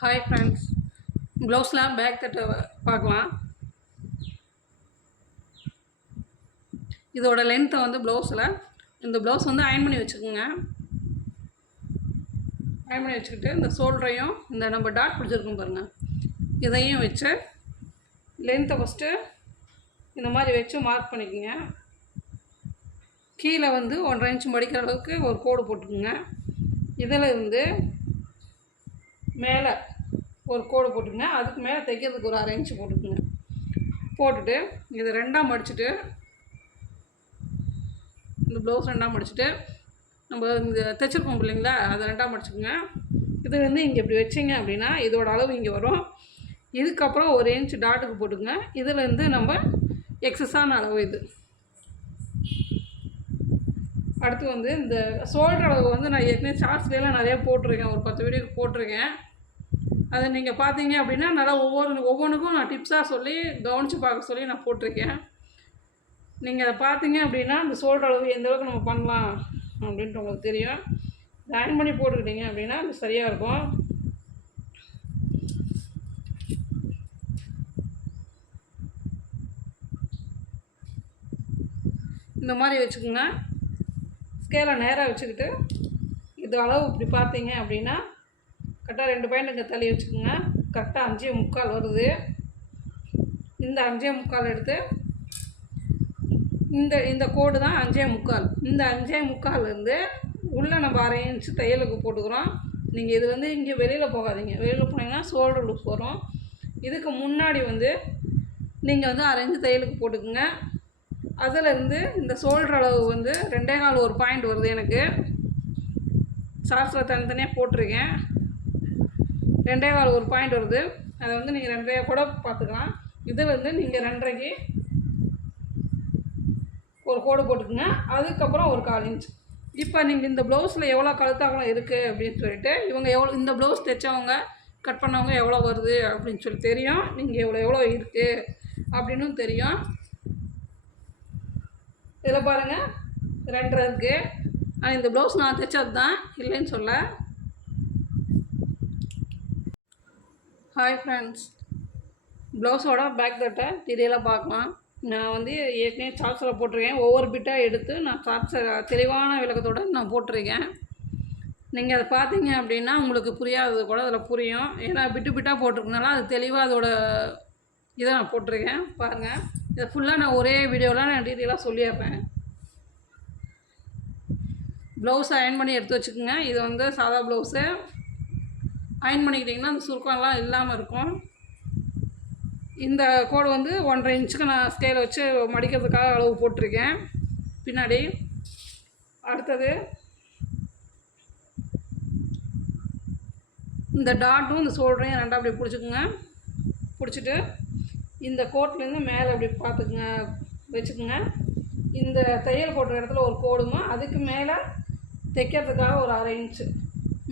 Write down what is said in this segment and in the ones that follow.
Hi friends, ப்ளவுஸ்லாம் back தட்டை பார்க்கலாம். இதோட லென்த்தை வந்து இந்த ப்ளவுஸ் வந்து அயன் பண்ணி வச்சுக்கோங்க. அயன் பண்ணி வச்சுக்கிட்டு இந்த ஷோல்டரையும் இந்த நம்ம டாட் பிடிச்சிருக்கோம் பாருங்கள், இதையும் வச்சு லென்த்தை ஃபஸ்ட்டு இந்த மாதிரி வச்சு மார்க் பண்ணிக்கோங்க. கீழே வந்து 1.5 இன்ச் மடிக்கிற அளவுக்கு ஒரு கோடு போட்டுக்குங்க. இதில் இருந்து மேலே ஒரு கோடு போட்டுக்குங்க. அதுக்கு மேலே தைக்கிறதுக்கு ஒரு 1/2 இன்ச்சு போட்டுக்குங்க. போட்டுட்டு இதை ரெண்டாக மடிச்சுட்டு, இந்த ப்ளவுஸ் ரெண்டாக மடிச்சுட்டு நம்ம இந்த தைச்சிருக்கோம் இல்லைங்களா, அதை ரெண்டாக மடிச்சுக்குங்க. இது வந்து இங்கே இப்படி வச்சிங்க அப்படின்னா இதோட அளவு இங்கே வரும். இதுக்கப்புறம் 1 இன்ச் டாட்டுக்கு போட்டுக்குங்க. இதிலேருந்து நம்ம எக்ஸஸான அளவு இது. அடுத்து வந்து இந்த ஷோல்டர் அளவு வந்து நான் ஏற்கனவே ஷார்ட்ஸ்லாம் நிறையா போட்டிருக்கேன், ஒரு 10 வீடியோக்கு போட்டிருக்கேன். அதை நீங்கள் பார்த்தீங்க அப்படின்னா நல்லா ஒவ்வொன்றுக்கும் நான் டிப்ஸாக சொல்லி கவனித்து பார்க்க சொல்லி நான் போட்டிருக்கேன். நீங்கள் அதை பார்த்தீங்க அப்படின்னா இந்த ஷோல்டர் அளவு எந்த அளவுக்கு நம்ம பண்ணலாம் அப்படின்ட்டு உங்களுக்கு தெரியும். ஜாயின் பண்ணி போட்டுக்கிட்டீங்க அப்படின்னா அது சரியாக இருக்கும். இந்த மாதிரி வச்சுக்கோங்க. ஸ்கேலை நேராக வச்சுக்கிட்டு இது அளவு இப்படி பார்த்தீங்க அப்படின்னா கரெக்டாக 2 பாயிண்ட் இங்கே தள்ளி வச்சுக்கோங்க. கரெக்டாக 5.75 வருது. இந்த 5.75 எடுத்து இந்த கோடு தான் 5.75. இந்த 5.75லேருந்து உள்ளே நம்ம 1/2 இன்ச்சு தையலுக்கு போட்டுக்கிறோம். நீங்கள் இது வந்து இங்கே வெளியில் போகாதீங்க. வெளியில் போனீங்கன்னா ஷோல்டர் லூப் வரும். இதுக்கு முன்னாடி வந்து நீங்கள் வந்து 1/2 இன்ச்சு தையலுக்கு போட்டுக்குங்க. அதிலேருந்து இந்த ஷோல்டர் அளவு வந்து 2.25 ஒரு பாயிண்ட் வருது. எனக்கு ஷார்ட்ஸில் தனித்தனியாக போட்டிருக்கேன். 2.25 ஒரு பாயிண்ட் வருது. அதை வந்து நீங்கள் 2.5 கூட பார்த்துக்கலாம். இதில் வந்து நீங்கள் 2.5க்கு ஒரு கோடு போட்டுக்குங்க. அதுக்கப்புறம் ஒரு 1/4 இன்ச். இப்போ நீங்கள் இந்த ப்ளவுஸில் எவ்வளோ கழுத்தாகலாம் இருக்குது அப்படின்னு சொல்லிட்டு இவங்க இந்த ப்ளவுஸ் தைச்சவங்க கட் பண்ணவங்க எவ்வளோ வருது அப்படின்னு சொல்லி தெரியும். நீங்கள் எவ்வளோ இருக்குது அப்படின்னு தெரியும். இதில் பாருங்கள் 2.5 இருக்குது. ஆனால் இந்த ப்ளவுஸ் நான் தைச்சது தான், இல்லைன்னு சொல்ல. ஹாய் ஃப்ரெண்ட்ஸ், ப்ளவுஸோட பேக் தட்டை டீட்டெயிலாக பார்க்கலாம். நான் வந்து ஏற்கனவே சார்ட்ஸில் போட்டிருக்கேன். ஒவ்வொரு பிட்டாக எடுத்து நான் சார்ட்ஸை தெளிவான விளக்கத்தோடு நான் போட்டிருக்கேன். நீங்கள் அதை பார்த்தீங்க அப்படின்னா உங்களுக்கு புரியாதது கூட அதில் புரியும். ஏன்னா பிட்டாக போட்டிருக்கனால அது தெளிவாக அதோட இதை நான் போட்டிருக்கேன். பாருங்கள், இதை ஃபுல்லாக நான் ஒரே வீடியோவில் நான் டீட்டெயிலாக சொல்லியிருப்பேன். ப்ளவுஸ் அயன் பண்ணி எடுத்து வச்சுக்கோங்க. இது வந்து சாதா ப்ளவுஸு. அயன் பண்ணிக்கிட்டிங்கன்னா அந்த சுருக்கம்லாம் இல்லாமல் இருக்கும். இந்த கோடு வந்து 1.5 இன்ச்சுக்கு நான் ஸ்கேலை வச்சு மடிக்கிறதுக்காக அளவு போட்டிருக்கேன் பின்னாடி. அடுத்தது இந்த டாட்டும் இந்த ஷோல்டரையும் ரெண்டாக அப்படி பிடிச்சிக்குங்க. பிடிச்சிட்டு இந்த கோட்லேருந்து மேலே அப்படி பார்த்துக்குங்க, வச்சுக்குங்க. இந்த தையல் போடுற இடத்துல ஒரு கோடுமா, அதுக்கு மேலே தைக்கிறதுக்காக ஒரு 1/2 இன்ச்சு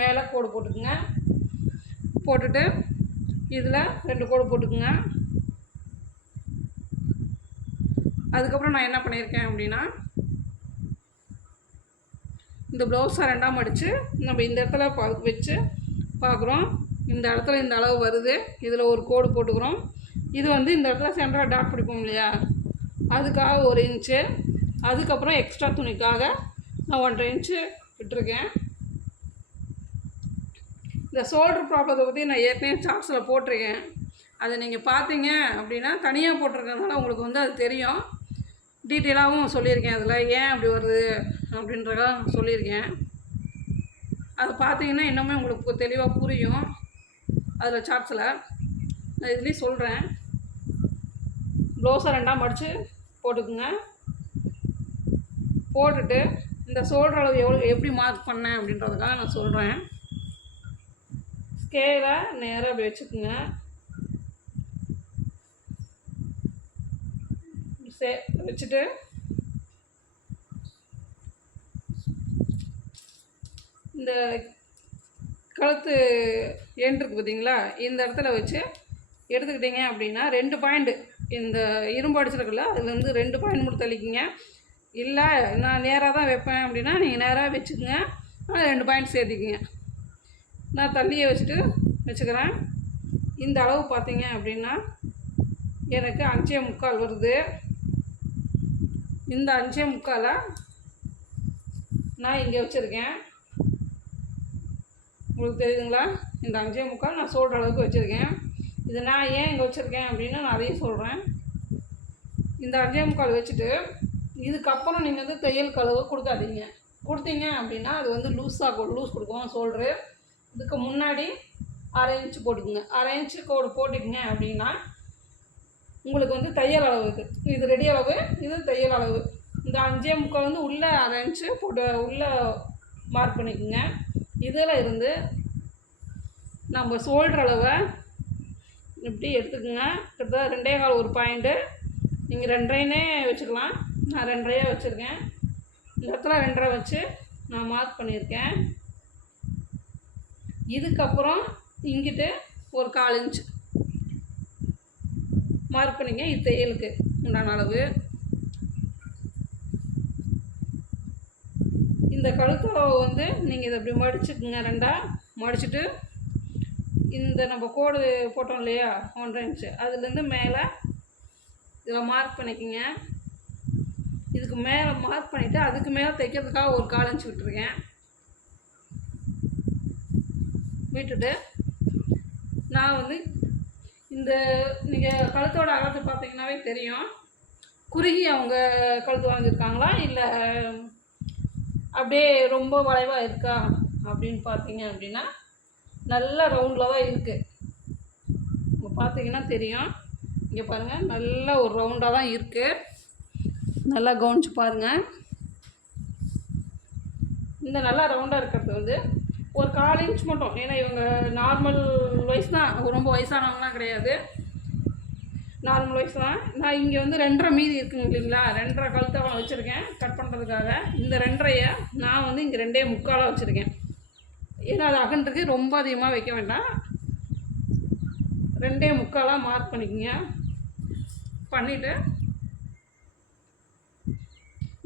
மேலே கோடு போட்டுக்குங்க. போட்டுட்டு இதில் 2 கோடு போட்டுக்குங்க. அதுக்கப்புறம் நான் என்ன பண்ணியிருக்கேன் அப்படின்னா இந்த ப்ளவுஸை ரெண்டாக மடித்து நம்ம இந்த இடத்துல வச்சு பார்க்குறோம். இந்த இடத்துல இந்த அளவு வருது. இதில் ஒரு கோடு போட்டுக்கிறோம். இது வந்து இந்த இடத்துல சென்டராக டாட் பிடிப்போம் இல்லையா, அதுக்காக 1 இன்ச்சு. அதுக்கப்புறம் எக்ஸ்ட்ரா துணிக்காக நான் 1.5 இன்ச்சு விட்டுருக்கேன். இந்த ஷோல்டர் ப்ராப்ளத்தை பற்றி நான் ஏற்கனவே சார்ட்ஸில் போட்டிருக்கேன். அதை நீங்கள் பார்த்தீங்க அப்படின்னா தனியாக போட்டிருக்கறதுனால உங்களுக்கு வந்து அது தெரியும். டீட்டெயிலாகவும் சொல்லியிருக்கேன். அதில் ஏன் அப்படி வருது அப்படின்றதான் சொல்லியிருக்கேன். அதை பார்த்தீங்கன்னா இன்னுமே உங்களுக்கு தெளிவாக புரியும். அதில் சார்ட்ஸில் நான் இதுலேயும் சொல்கிறேன். ப்ளவுஸை ரெண்டாக மடித்து போட்டுக்குங்க. போட்டுட்டு இந்த ஷோல்டர் அளவு எப்படி மார்க் பண்ணேன் அப்படின்றதுக்காக நான் சொல்கிறேன். ஸ்கேலை நேராக அப்படி வச்சுக்குங்க. வச்சுட்டு இந்த கழுத்து எண்ட் இருக்குது பார்த்தீங்களா, இந்த இடத்துல வச்சு எடுத்துக்கிட்டிங்க அப்படின்னா 2 பாயிண்ட்டு இந்த இரும்பு அடிச்சிருக்குல்ல, அதுலேருந்து 2 பாயிண்ட் மட்டும் தள்ளிக்கிங்க. இல்லை நான் நேராக தான் வைப்பேன் அப்படின்னா நீங்கள் நேராக வச்சுக்கோங்க. 2 பாயிண்ட் சேர்த்திக்கிங்க. நான் தள்ளியே வச்சுட்டு வச்சுக்கிறேன். இந்த அளவு பார்த்தீங்க அப்படின்னா எனக்கு 5.25 வருது. இந்த 5.25 நான் இங்கே வச்சுருக்கேன். உங்களுக்கு தெரியுதுங்களா? இந்த 5.25 நான் சொல்கிற அளவுக்கு வச்சுருக்கேன். இது நான் ஏன் இங்கே வச்சுருக்கேன் அப்படின்னு நான் அதையும் சொல்கிறேன். இந்த 5.25 வச்சுட்டு இதுக்கப்புறம் நீங்கள் வந்து தையல் கலவு கொடுக்காதீங்க. கொடுத்தீங்க அப்படின்னா அது வந்து லூஸ் கொடுக்கும் சோல்ட்ரு. இதுக்கு முன்னாடி 1/2 இன்ச்சு போட்டுக்குங்க. 1/2 இன்ச்சு கோடு போட்டுக்கிங்க அப்படின்னா உங்களுக்கு வந்து தையல் அளவு இது ரெடி அளவு, இது தையல் அளவு. இந்த 5.25 வந்து உள்ளே 1/2 இன்ச்சு போட்டு உள்ளே மார்க் பண்ணிக்கோங்க. இதில் இருந்து நம்ம சோல்ட்ரு அளவை இப்படி எடுத்துக்கோங்க. கிட்டத்தட்ட 2.25 ஒரு பாயிண்ட்டு. நீங்கள் 2.5னே வச்சுக்கலாம். நான் 2.5 வச்சுருக்கேன். இந்த இடத்துல 2.5 வச்சு நான் மார்க் பண்ணியிருக்கேன். இதுக்கப்புறம் இங்கிட்டு ஒரு 1/4 இன்ச்சு மார்க் பண்ணிங்க. இது தையலுக்கு உண்டான அளவு. இந்த கழுத்தளவு வந்து நீங்கள் இதை இப்படி மடிச்சுக்குங்க. 2ஆக மடிச்சுட்டு இந்த நம்ம கோடு போட்டோம் இல்லையா 1.5 இன்ச்சு, அதுலேருந்து மேலே இதில் மார்க் பண்ணிக்கோங்க. இதுக்கு மேலே மார்க் பண்ணிவிட்டு அதுக்கு மேலே தைக்கிறதுக்காக ஒரு 1/4 இன்ச்சு விட்டுருக்கேன். விட்டுட்டு நான் வந்து இந்த நீங்கள் கழுத்தோட அகலத்தை பார்த்தீங்கன்னாவே தெரியும். குறுகி அவங்க கழுத்து வாங்கியிருக்காங்களா இல்லை அப்படியே ரொம்ப வளைவாக இருக்கா அப்படின்னு பார்த்தீங்க அப்படின்னா நல்ல ரவுண்டில் தான் இருக்குது. இப்போ பார்த்தீங்கன்னா தெரியும். இங்கே பாருங்கள், நல்ல ஒரு ரவுண்டாக தான் இருக்குது. நல்லா கவனிச்சு பாருங்கள். இந்த நல்லா ரவுண்டாக இருக்கிறது வந்து ஒரு 1/4 இன்ச் மட்டும். ஏன்னா இவங்க நார்மல் வயசு தான், ரொம்ப வயசானவங்களாம் கிடையாது, நார்மல் வயசு தான். நான் இங்கே வந்து 2.5 மீதி இருக்குங்க இல்லைங்களா, 2.5 கழுத்தவளை வச்சுருக்கேன் கட் பண்ணுறதுக்காக. இந்த 2.5 நான் வந்து இங்கே 2.25 வச்சுருக்கேன். ஏன்னா அது அகன்றுக்கு ரொம்ப அதிகமாக வைக்க வேண்டாம். 2.25 மார்க் பண்ணிக்கோங்க. பண்ணிவிட்டு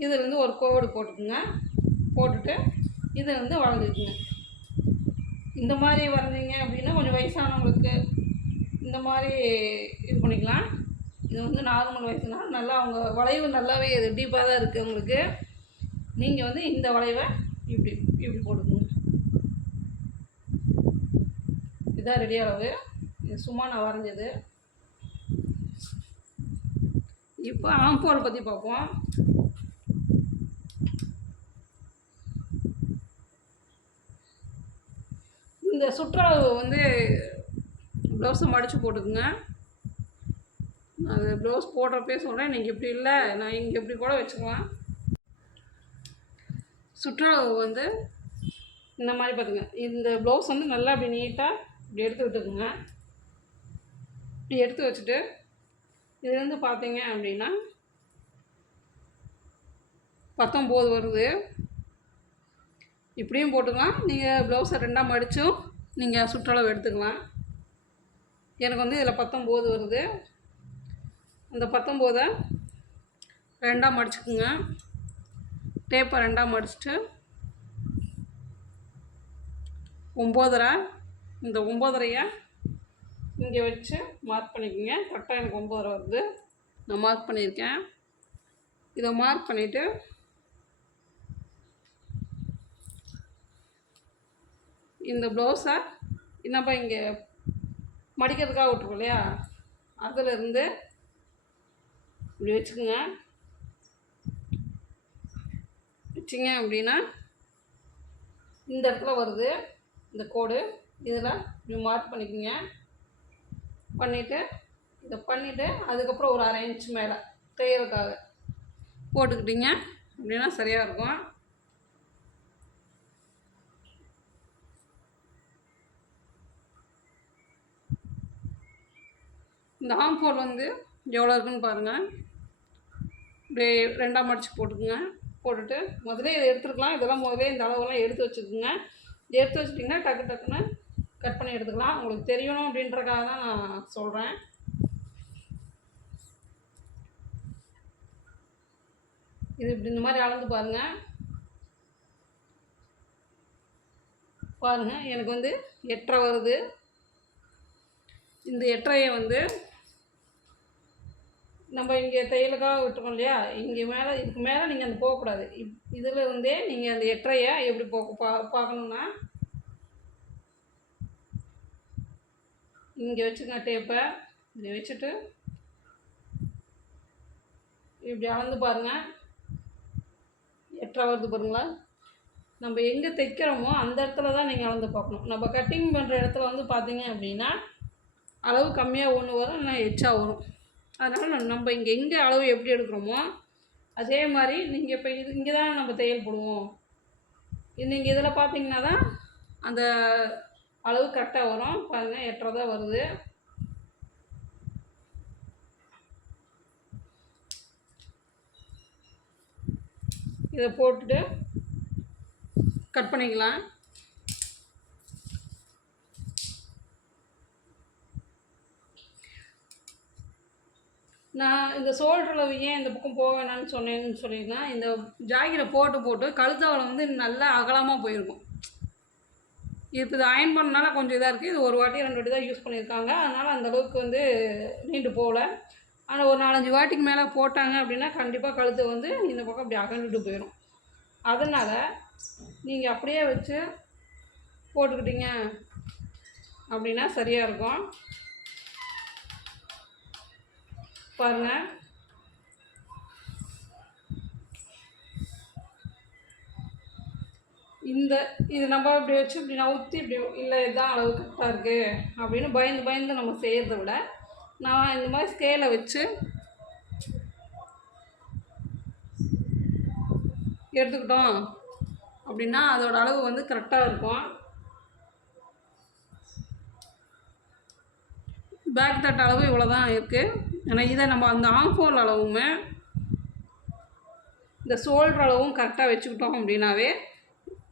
இதிலேருந்து ஒரு கோடு போட்டுக்குங்க. போட்டுட்டு இதை வந்து வளைஞ்சிக்குங்க. இந்த மாதிரி வரைஞ்சிங்க அப்படின்னா கொஞ்சம் வயசானவங்களுக்கு இந்த மாதிரி இது பண்ணிக்கலாம். இது வந்து நார்மல் வயசுனா நல்லா அவங்க வளைவு நல்லாவே இது டீப்பாக தான் இருக்குது உங்களுக்கு. நீங்கள் வந்து இந்த வளைவை இப்படி இப்படி போட்டுக்குங்க. இதான் ரெடி அளவு. இது சும்மா நான் வரைஞ்சது. இப்போ ஆம்போல் பற்றி பார்ப்போம். இந்த சுற்றளவு வந்து ப்ளவுஸை மடித்து போட்டுக்குங்க. அது ப்ளவுஸ் போடுறப்பே சொல்கிறேன், நீங்கள் இப்படி இல்லை நான் இங்கே இப்படி கூட வச்சுக்கலாம். சுற்றளவு வந்து இந்த மாதிரி பார்த்துங்க. இந்த ப்ளவுஸ் வந்து நல்லா அப்படி நீட்டாக இப்படி எடுத்து விட்டுக்குங்க. இப்படி எடுத்து வச்சுட்டு இதுலேருந்து பார்த்தீங்க அப்படின்னா 19 வருது. இப்படியும் போட்டுக்கலாம். நீங்கள் ப்ளவுஸை 2ஆக மடித்தும் நீங்கள் சுற்றளவு எடுத்துக்கலாம். எனக்கு வந்து இதில் 19 வருது. அந்த 19 2ஆக மடிச்சுக்குங்க. டேப்பை 2ஆக மடிச்சுட்டு 9.5 இந்த 9.5 இங்கே வச்சு மார்க் பண்ணிக்கோங்க. கரெக்டாக எனக்கு 9.5 வருது. நான் மார்க் பண்ணியிருக்கேன். இதை மார்க் பண்ணிவிட்டு இந்த ப்ளவுஸை நம்ம இங்கே மடிக்கிறதுக்காக விட்டுருக்கோம் இல்லையா, அதிலிருந்து இப்படி வச்சுக்கோங்க. வச்சிங்க அப்படின்னா இந்த இடத்துல வருது இந்த கோடு. இதில் இப்படி மார்க் பண்ணிக்கோங்க. பண்ணிவிட்டு இதை பண்ணிவிட்டு அதுக்கப்புறம் ஒரு 1/2 இன்ச் மேலே தையலுக்காக போட்டுக்கிட்டீங்க அப்படின்னா சரியாக இருக்கும். இந்த ஆம்போல் வந்து எவ்வளோ இருக்குன்னு பாருங்கள். இப்படியே 2ஆக மடித்து போட்டுக்குங்க. போட்டுட்டு முதலே இதை எடுத்துருக்கலாம். இதெல்லாம் முதலே இந்த அளவெல்லாம் எடுத்து வச்சுக்கோங்க. எடுத்து வச்சிட்டிங்கன்னா டக்கு டக்குன்னு கட் பண்ணி எடுத்துக்கலாம். உங்களுக்கு தெரியணும் அப்படின்றக்காக தான் நான் சொல்கிறேன். இது இப்படி இந்த மாதிரி அளந்து பாருங்கள். எனக்கு வந்து 8.5 வருது. இந்த எட்டரையை வந்து நம்ம இங்கே தையலுக்காக விட்டுருக்கோம் இல்லையா, இங்கே மேலே இதுக்கு மேலே நீங்கள் அந்த போகக்கூடாது. இதில் இருந்தே நீங்கள் அந்த எட்டரையை எப்படி பார்க்கணுன்னா, இங்கே வச்சுங்க டேப்பை. இங்கே வச்சுட்டு இப்படி அளந்து பாருங்கள். எட்டரை வருது பாருங்களா. நம்ம எங்கே தைக்கிறோமோ அந்த இடத்துல தான் நீங்கள் அளந்து பார்க்கணும். நம்ம கட்டிங் பண்ணுற இடத்துல வந்து பார்த்தீங்க அப்படின்னா அளவு கம்மியாக ஒன்று வரும், இல்லைனா எச்சா வரும். அதனால் நம்ம இங்கே எங்கே அளவு எப்படி எடுக்கிறோமோ அதே மாதிரி நீங்கள் இப்போ இங்கே தான் நம்ம தையல் போடுவோம். நீங்கள் இதில் பார்த்தீங்கன்னா தான் அந்த அளவு கரெக்டாக வரும். பாருங்கள், எட்டரை தான் வருது. இதை போட்டுட்டு கட் பண்ணிக்கலாம். நான் இந்த ஷோல்டரில் ஏன் இந்த பக்கம் போக வேணான்னு சொன்னேன்னு சொல்லியிருந்தேன். இந்த ஜாக்கெட்டை போட்டு கழுத்தாவில் வந்து நல்லா அகலமாக போயிருக்கும். இப்போ இது அயன் பண்ணனால கொஞ்சம் இதாக இருக்குது. இது ஒரு வாட்டி 2 வாட்டி தான் யூஸ் பண்ணியிருக்காங்க. அதனால் அந்தளவுக்கு வந்து நீண்டு போகல. ஆனால் ஒரு 4-5 வாட்டிக்கு மேலே போட்டாங்க அப்படின்னா கண்டிப்பாக கழுத்து வந்து இந்த பக்கம் அப்படி அகண்டுட்டு போயிடும். அதனால் நீங்கள் அப்படியே வச்சு போட்டுக்கிட்டீங்க அப்படின்னா சரியாக இருக்கும். பாருங்கள், இது நம்ம இப்படி வச்சு இப்படி நவுத்தி இப்படி இல்லை இதுதான் அளவு கரெக்டாக இருக்குது அப்படின்னு பயந்து நம்ம செய்கிறத விட, நான் இந்த மாதிரி ஸ்கேலை வச்சு எடுத்துக்கிட்டோம் அப்படின்னா அதோட அளவு வந்து கரெக்டாக இருக்கும். பேக் தட் அளவு இவ்வளோ தான் இருக்குது. ஆனால் இதை நம்ம அந்த ஆம்ஃபோல் அளவுமே இந்த ஷோல்டர் அளவும் கரெக்டாக வச்சுக்கிட்டோம் அப்படின்னாவே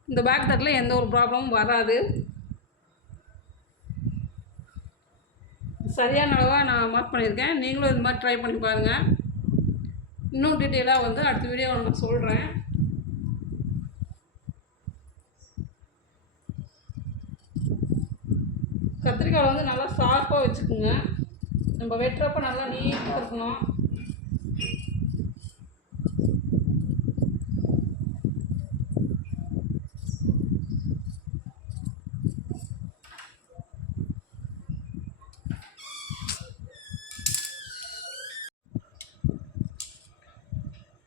இந்த பேக் தட்டில் எந்த ஒரு ப்ராப்ளமும் வராது. சரியான அளவாக நான் மார்க் பண்ணியிருக்கேன். நீங்களும் இந்த மாதிரி ட்ரை பண்ணி பாருங்கள். இன்னும் டீட்டெயிலாக வந்து அடுத்த வீடியோவில் நான் சொல்கிறேன். கத்திரிக்காய் வந்து நல்லா ஷார்ப்பாக வச்சுக்கோங்க. நம்ம வெட்டுறப்ப நல்லா நீட்டாக இருக்கணும்.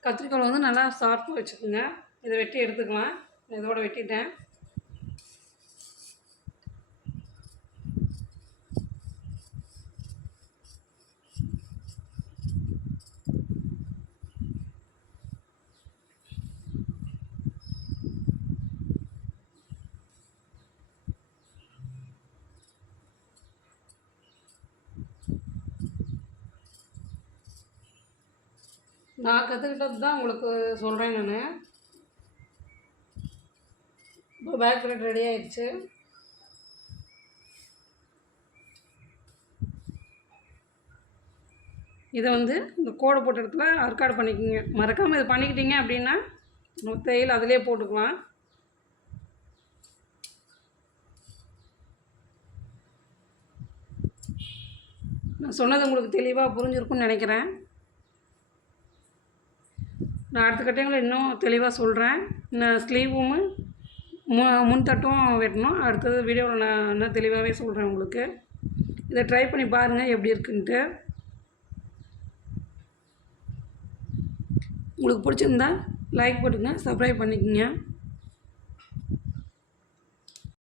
கத்திரிக்காய் வந்து நல்லா ஷார்ப்பாக வச்சுக்கோங்க. இதை வெட்டி எடுத்துக்கலாம். இதோட வெட்டிட்டேன். நான் கற்றுக்கிட்டது தான் உங்களுக்கு சொல்கிறேன். நான் இப்போ பேக் த்ரெட் ரெடி ஆகிடுச்சு. இதை வந்து இந்த கோடை போட்ட இடத்துல அர்க்காடு பண்ணிக்கோங்க. மறக்காமல் இதை பண்ணிக்கிட்டீங்க அப்படின்னா தையல் அதிலே போட்டுக்கலாம். நான் சொன்னது உங்களுக்கு தெளிவாக புரிஞ்சிருக்குன்னு நினைக்கிறேன். நான் அடுத்த கட்டிங்களை இன்னும் தெளிவாக சொல்கிறேன். நான் ஸ்லீவும் முன்தட்டும் வெட்டணும். அடுத்தது வீடியோவில் நான் இன்னும் தெளிவாகவே சொல்கிறேன் உங்களுக்கு. இதை ட்ரை பண்ணி பாருங்கள் எப்படி இருக்குன்ட்டு. உங்களுக்கு பிடிச்சிருந்தா லைக் போட்டுங்க, சப்ஸ்கிரைப் பண்ணிக்கோங்க.